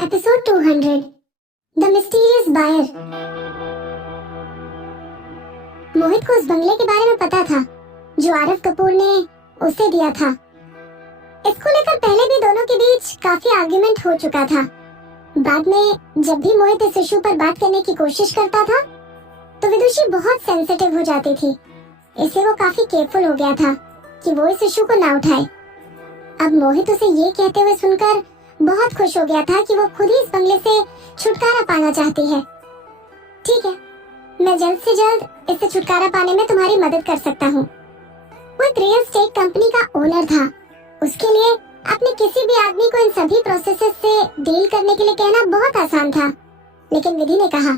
Episode 200 the mysterious buyer. Mohit को उस बंगले के बारे में पता था जो आरव कपूर ने उसे दिया था। इसको लेकर पहले भी दोनों के बीच काफी आर्गुमेंट हो चुका था। बाद में जब भी मोहित इस इशू पर बात करने की कोशिश करता था तो विदुषी बहुत सेंसिटिव हो जाती थी, इसलिए वो काफी केयरफुल हो गया था कि वो इस इशू को ना उठाए। अब मोहित उसे ये कहते हुए सुनकर बहुत खुश हो गया था कि वो खुद ही इस बंगले से छुटकारा पाना चाहती है। ठीक है, मैं जल्द से जल्द इससे छुटकारा पाने में तुम्हारी मदद कर सकता हूँ। वो एक रियल एस्टेट कंपनी का ओनर था। उसके लिए अपने किसी भी आदमी को इन सभी प्रोसेसेस से डील करने के लिए कहना बहुत आसान था, लेकिन विधि ने कहा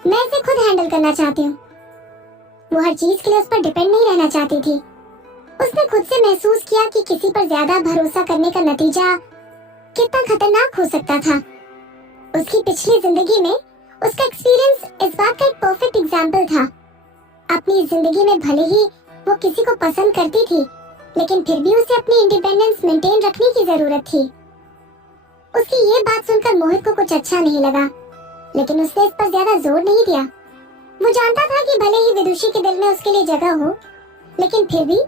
मैं इसे खुद हैंडल करना चाहती हूँ। वो हर चीज के लिए उस पर डिपेंड नहीं रहना चाहती थी। उसने खुद से महसूस किया कि किसी पर ज्यादा भरोसा करने का नतीजा कितना खतरनाक हो सकता था। उसकी पिछली जिंदगी में उसका एक्सपीरियंस इस बात का एक परफेक्ट एग्जाम्पल था। अपनी जिंदगी में भले ही वो किसी को पसंद करती थी, लेकिन फिर भी उसे अपनी इंडिपेंडेंस मेंटेन रखने की जरूरत थी। उसकी ये बात सुनकर मोहित को कुछ अच्छा नहीं लगा, लेकिन उसने इस पर ज्यादा जोर नहीं दिया। वो जानता था कि भले ही विदुषी के दिल में उसके लिए जगह हो, लेकिन फिर भी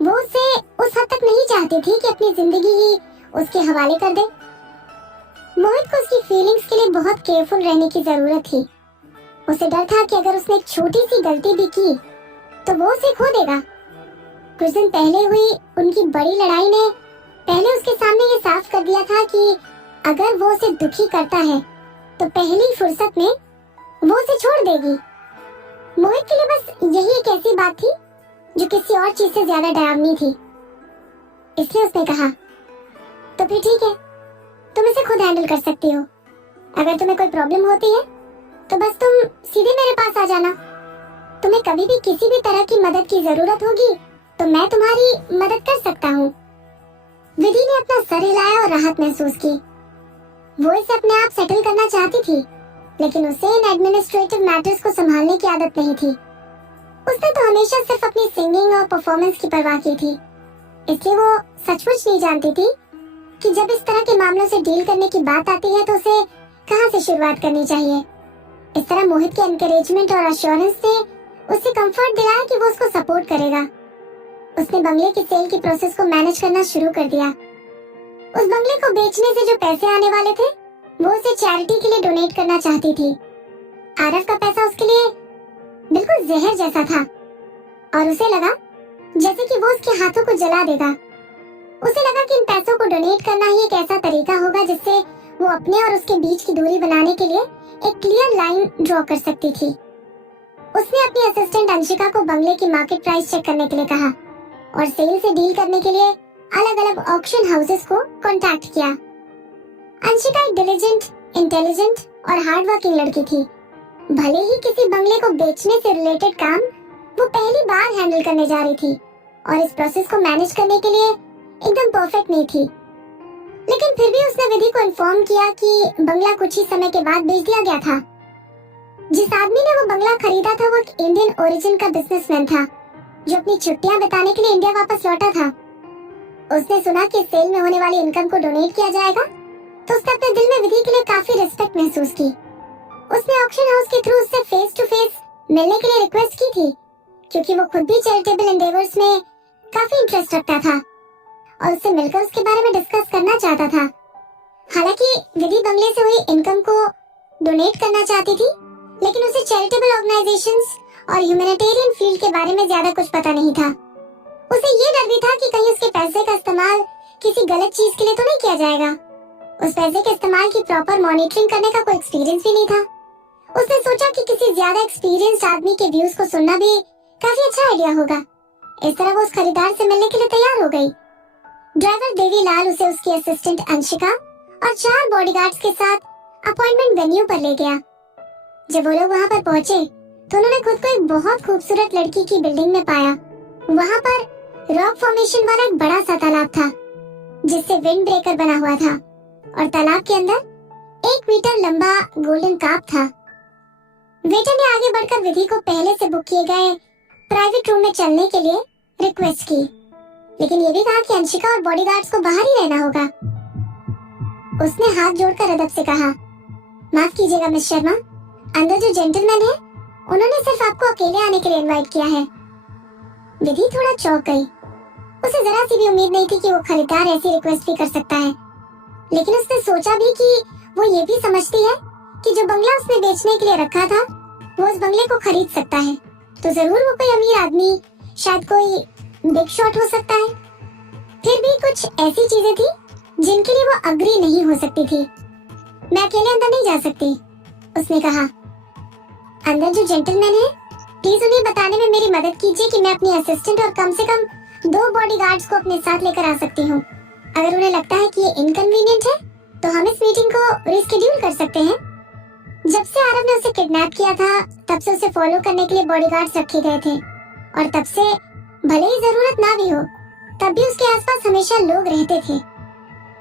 वो उसे उस हद तक नहीं चाहती थी कि अपनी जिंदगी ही उसके हवाले कर दे। मोहित को उसकी फीलिंग्स के लिए बहुत केयरफुल रहने की जरूरत थी। उसे डर था कि अगर उसने एक छोटी सी गलती भी की तो वो उसे खो देगा। कुछ दिन पहले हुई उनकी बड़ी लड़ाई ने पहले उसके सामने ये साफ कर दिया था कि अगर वो उसे दुखी करता है तो पहली फुर्सत में वो उसे छोड़ देगी। मोहित के लिए बस यही एक ऐसी बात थी जो किसी और चीज से ज्यादा डरावनी थी। इसलिए उसने कहा तो फिर ठीक है, तुम इसे खुद हैंडल कर सकती हो। अगर तुम्हें कोई प्रॉब्लम होती है तो बस तुम सीधे मेरे पास आ जाना। तुम्हें कभी भी किसी भी तरह की मदद की जरूरत होगी तो मैं तुम्हारी मदद कर सकता हूँ। विधि ने अपना सर हिलाया और राहत महसूस की। वो इसे अपने आप सेटल करना चाहती थी, लेकिन उसे इन एडमिनिस्ट्रेटिव मैटर्स को संभालने की आदत नहीं थी। उसने तो हमेशा सिर्फ अपनी सिंगिंग और परफॉर्मेंस की परवाह की थी, इसलिए वो सचमुच नहीं जानती थी कि जब इस तरह के मामलों से डील करने की बात आती है तो उसे कहां से शुरुआत करनी चाहिए। इस तरह मोहित के एनकरेजमेंट और अश्योरेंस से उसे कंफर्ट दिलाया कि वो उसको सपोर्ट करेगा। उसने बंगले की सेल की प्रोसेस को मैनेज करना शुरू कर दिया। उस बंगले को बेचने से जो पैसे आने वाले थे वो उसे चैरिटी के लिए डोनेट करना चाहती थी। आरव का पैसा उसके लिए बिल्कुल जहर जैसा था और उसे लगा जैसे कि वो उसके हाथों को जला देगा। उसे लगा कि इन पैसों को डोनेट करना ही एक ऐसा तरीका होगा जिससे वो अपने और उसके बीच की दूरी बनाने के लिए एक क्लियर लाइन ड्रॉ कर सकती थी। उसने अपनी असिस्टेंट अंशिका को बंगले की मार्केट प्राइस चेक करने के लिए कहा और सेल से डील करने के लिए अलग अलग ऑक्शन हाउसेस को कांटेक्ट किया। अंशिका एक डिलिजेंट, इंटेलिजेंट और हार्ड वर्किंग लड़की थी। भले ही किसी बंगले को बेचने से रिलेटेड काम वो पहली बार हैंडल करने जा रही थी और इस प्रोसेस को मैनेज करने के लिए एकदम परफेक्ट नहीं थी, लेकिन फिर भी उसने विधि को इन्फॉर्म किया कि बंगला कुछ ही समय के बाद बेच दिया गया था। जिस आदमी ने वो बंगला खरीदा था वो एक इंडियन ओरिजिन का बिजनेसमैन था जो अपनी छुट्टियां बिताने के लिए इंडिया वापस लौटा था। उसने सुना कि सेल में होने वाली इनकम को डोनेट किया जाएगा तो उसने अपने दिल में विधि के लिए काफी रिस्पेक्ट महसूस की। उसने ऑक्शन हाउस के थ्रू उससे फेस टू फेस मिलने के लिए रिक्वेस्ट की थी, क्योंकि वो खुद भी चैरिटेबल एंडेवर्स में काफी इंटरेस्ट रखता था और उससे मिलकर उसके बारे में डिस्कस करना चाहता था। हालांकि विधि बंगले से हुई इनकम को डोनेट करना चाहती थी, लेकिन उसे चैरिटेबल ऑर्गेनाइजेशंस और ह्यूमैनिटेरियन फील्ड के बारे में ज्यादा कुछ पता नहीं था। उसे ये डर भी था कि कहीं उसके पैसे का इस्तेमाल किसी गलत चीज के लिए तो नहीं किया जाएगा। उस पैसे के इस्तेमाल की प्रॉपर मॉनिटरिंग करने का कोई एक्सपीरियंस भी नहीं था। उसने सोचा कि किसी ज्यादा एक्सपीरियंस्ड आदमी के व्यूज को सुनना भी काफी अच्छा आइडिया होगा। इस तरह वो उस खरीदार से मिलने के लिए तैयार हो गई। ड्राइवर देवीलाल उसे उसकी असिस्टेंट अंशिका और 4 बॉडीगार्ड्स के साथ अपॉइंटमेंट वेन्यू पर ले गया। जब वो लोग वहाँ पर पहुँचे तो उन्होंने खुद को एक बहुत खूबसूरत लड़की की बिल्डिंग में पाया। वहाँ पर रॉक फॉर्मेशन वाला एक बड़ा सा तालाब था जिससे विंड ब्रेकर बना हुआ था और तालाब के अंदर 1 मीटर लंबा गोल्डन कार्प था। वेटर ने आगे बढ़कर विधि को पहले से बुक किए गए प्राइवेट रूम में चलने के लिए रिक्वेस्ट की, लेकिन ये भी कहा कि अंशिका और बॉडीगार्ड्स को बाहर ही रहना होगा। उसने हाथ जोड़कर अदब से कहा, माफ कीजिएगा मिस शर्मा, अंदर जो जेंटलमैन है उन्होंने सिर्फ आपको अकेले आने के लिए इनवाइट किया है। विधि थोड़ा चौंक गई। उसे जरा सी भी उम्मीद नहीं थी कि वो खरीदार ऐसी रिक्वेस्ट भी कर सकता है, लेकिन उसने सोचा भी कि वो ये भी समझती है कि जो बंगला उसने बेचने के लिए रखा था वो उस बंगले को खरीद सकता है, तो जरूर वो कोई अमीर आदमी, शायद कोई बिग शॉट हो सकता है। फिर भी कुछ ऐसी चीजें थी जिनके लिए वो अग्री नहीं हो सकती थी। मैं अकेले अंदर नहीं जा सकती, उसने कहा। अंदर जो जेंटलमैन है, प्लीज उन्हें बताने में मेरी मदद कीजिए कि मैं अपनी असिस्टेंट और कम से कम 2 बॉडीगार्ड्स को अपने साथ लेकर आ सकती हूँ। अगर उन्हें लगता है कि ये इनकन्वीनियंट है तो हम इस मीटिंग को रिस्केड्यूल कर सकते हैं। जब से आरव ने उसे किडनैप किया था तब से उसे फॉलो करने के लिए बॉडीगार्ड्स रखे गए थे, और तब से भले ही जरूरत ना भी हो तब भी उसके आसपास हमेशा लोग रहते थे।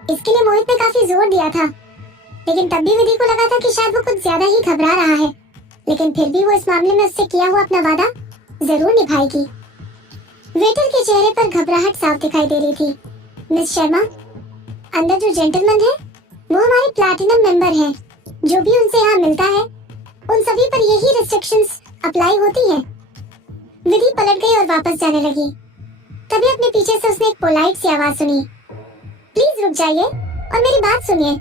इसके लिए मोहित ने काफी जोर दिया था, लेकिन तब भी विधि को लगा था कि शायद वो कुछ ज्यादा ही घबरा रहा है, लेकिन फिर भी वो इस मामले में उससे किया हुआ अपना वादा जरूर निभाएगी। वेटर के चेहरे पर घबराहट साफ दिखाई दे रही थी। मिस शर्मा, अंदर जो जेंटलमैन है वो हमारे प्लैटिनम मेंबर हैं। जो भी उनसे यहाँ मिलता है उन सभी पर यही रिस्ट्रिक्शंस अप्लाई होती हैं। विधि पलट गई और वापस जाने लगी। तभी अपने पीछे से उसने एक पोलाइट सी आवाज सुनी, प्लीज रुक जाइए और मेरी बात सुनिए।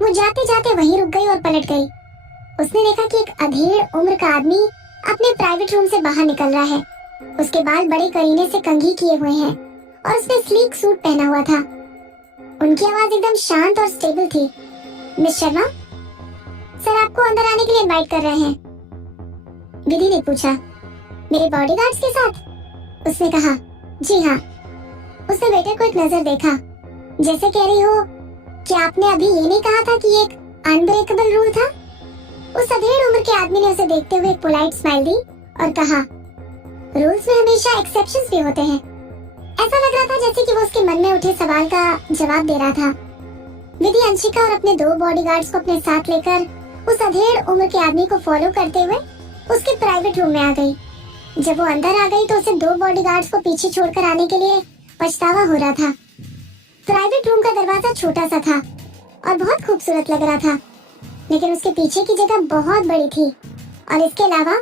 वो जाते जाते वहीं रुक गई और पलट गई। उसने देखा कि एक अधेड़ उम्र का आदमी अपने प्राइवेट रूम से बाहर निकल रहा है। उसके बाल बड़े करीने से कंघी किए हुए हैं और उसने स्लीक सूट पहना हुआ था। उनकी आवाज एकदम शांत और स्टेबल थी। मिस शर्मा, सर आपको अंदर आने के लिए इनवाइट कर रहे हैं। विधि ने पूछा, मेरे बॉडीगार्ड्स के साथ? उसने कहा, जी हाँ। उसने वेटर को एक नजर देखा, जैसे कह रही हो कि आपने अभी ये नहीं कहा था कि ये एक अनब्रेकेबल रूल था। उस अधेड़ उम्र के आदमी ने उसे देखते हुए एक पोलाइट स्माइल दी और कहा, रूल्स में हमेशा एक्सेप्शंस भी होते हैं। ऐसा लग रहा था जैसे कि वो उसके मन में उठे सवाल का जवाब दे रहा था। विधि अंशिका और अपने 2 बॉडीगार्ड्स को अपने साथ लेकर उस अधेड़ उम्र के आदमी को फॉलो करते हुए उसके प्राइवेट रूम में आ गई। जब वो अंदर आ गई तो उसे 2 बॉडीगार्ड्स को पीछे छोड़कर आने के लिए पछतावा हो रहा था। प्राइवेट रूम का दरवाजा छोटा सा था और बहुत खूबसूरत लग रहा था, लेकिन उसके पीछे की जगह बहुत बड़ी थी और इसके अलावा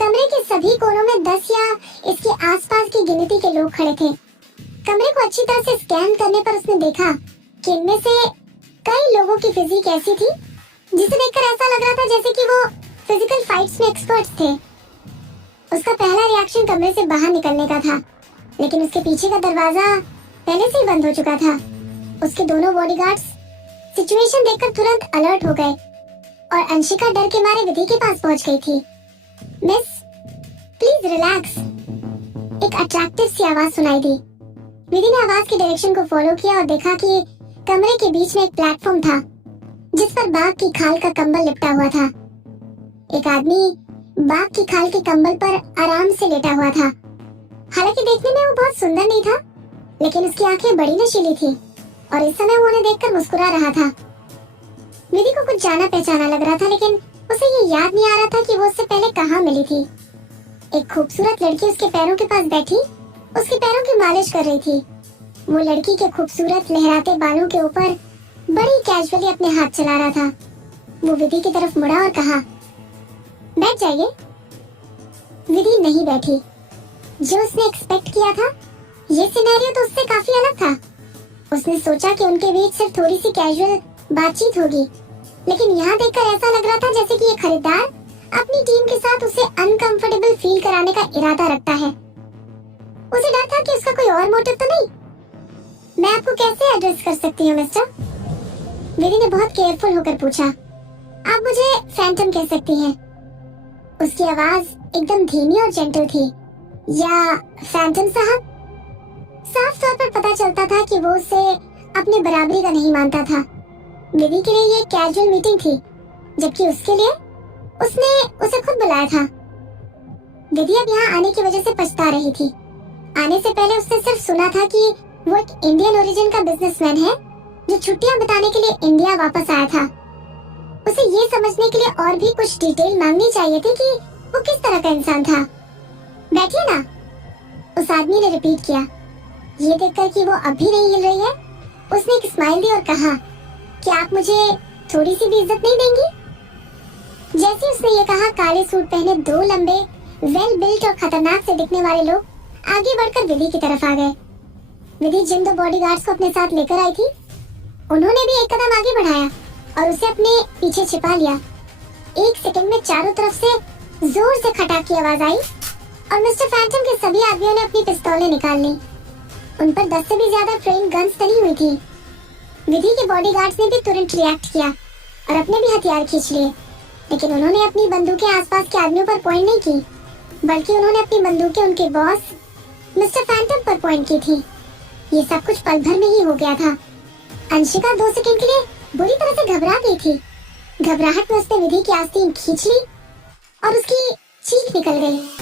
कमरे के सभी कोनों में 10 या इसके आसपास की गिनती के लोग खड़े थे। कमरे को अच्छी तरह से स्कैन करने पर उसने देखा कि इनमें से कई लोगों की फिजिक ऐसी थी जिसे देखकर ऐसा लग रहा था जैसे कि वो फिजिकल फाइट्स में एक्सपर्ट्स थे। उसका पहला रिएक्शन कमरे से बाहर निकलने का था, लेकिन उसके पीछे का दरवाजा पहले से ही बंद हो चुका था। उसके दोनों बॉडीगार्ड्स सिचुएशन देखकर तुरंत अलर्ट हो गए और अंशिका डर के मारे विधि के पास पहुंच गई थी। मिस, प्लीज रिलैक्स, एक अट्रैक्टिव सी आवाज सुनाई दी। विधि ने आवाज की डायरेक्शन को फॉलो किया और देखा कि कमरे के बीच में एक प्लेटफॉर्म था जिस पर बाघ की खाल का कंबल लिपटा हुआ था। एक आदमी बाघ की खाल के कंबल पर आराम से लेटा हुआ था। हालांकि देखने में वो बहुत सुंदर नहीं था, लेकिन उसकी आंखें बड़ी नशीली थी और इस समय वो उन्हें देखकर मुस्कुरा रहा था। विधि को कुछ जाना पहचाना लग रहा था, लेकिन उसे ये याद नहीं आ रहा था कि वो उससे पहले कहाँ मिली थी। एक खूबसूरत लड़की उसके पैरों के पास बैठी उसके पैरों की मालिश कर रही थी। वो लड़की के खूबसूरत लहराते बालों के ऊपर बड़ी कैजुअली अपने हाथ चला रहा था। वो विधि की तरफ मुड़ा और कहा, बैठ जाइए। विधि नहीं बैठी। जो उसने एक्सपेक्ट किया था ये सिनेरियो तो उससे काफी अलग था। उसने सोचा कि उनके बीच सिर्फ थोड़ी सी कैजुअल बातचीत होगी, लेकिन यहाँ देखकर ऐसा लग रहा था जैसे कि ये खरीदार अपनी टीम के साथ उसे अनकंफर्टेबल फील कराने का इरादा रखता है। उसे डर था कि उसका कोई और मोटिव तो नहीं। मैं आपको कैसे एड्रेस कर सकती हूँ मिस्टर? विधि ने बहुत केयरफुल होकर पूछा। आप मुझे फैंटम कह सकती हैं। उसकी आवाज एकदम धीमी और जेंटल थी। या फैंटम साहब? साफ तौर पर पता चलता था कि वो उसे अपने बराबरी का नहीं मानता था। विधि के लिए ये कैजुअल मीटिंग थी, जबकि उसके लिए उसने उसे खुद बुलाया था। विधि अब यहाँ आने की वजह से पछता रही थी। आने से पहले उसने सिर्फ सुना था कि वो एक इंडियन ओरिजिन का बिजनेसमैन है जो छुट्टियां बिताने के लिए इंडिया वापस आया था। उसे ये समझने के लिए और भी कुछ डिटेल मांगनी चाहिए थी कि वो किस तरह का इंसान था। बैठिए ना, उस आदमी ने रिपीट किया। ये देखकर कि वो अभी नहीं हिल रही है, उसने एक स्माइल दी और कहा, क्या आप मुझे थोड़ी सी भी इज्जत नहीं देंगी? जैसे उसने ये कहा, काले सूट पहने दो लंबे, वेल बिल्ट और खतरनाक से दिखने वाले लोग आगे बढ़कर विधि की तरफ आ गए। विधि जिन दो बॉडीगार्ड्स को अपने साथ लेकर आई थी, उन्होंने भी एक कदम आगे बढ़ाया और उसे अपने पीछे छिपा लिया। एक सेकंड में चारों तरफ से जोर से खटाक की आवाज आई और मिस्टर फैंटम के सभी आदमियों ने अपनी पिस्तौलें निकाल ली। उन पर 10 से भी ज्यादा ट्रेन गन्स तनी हुई थी। विधि के बॉडीगार्ड्स ने भी तुरंत रिएक्ट किया और अपने भी हथियार खींच लिए, लेकिन उन्होंने अपनी बंदूकें आसपास के आदमियों पर पॉइंट नहीं की, बल्कि उन्होंने अपनी बंदूकें उनके बॉस मिस्टर फैंटम पर पॉइंट की थी। ये सब कुछ पल भर में ही हो गया था। अंशिका 2 सेकंड के लिए बुरी तरह से घबरा गई थी। घबराहट में उसने विधि की आस्तीन खींच ली और उसकी चीख निकल गई।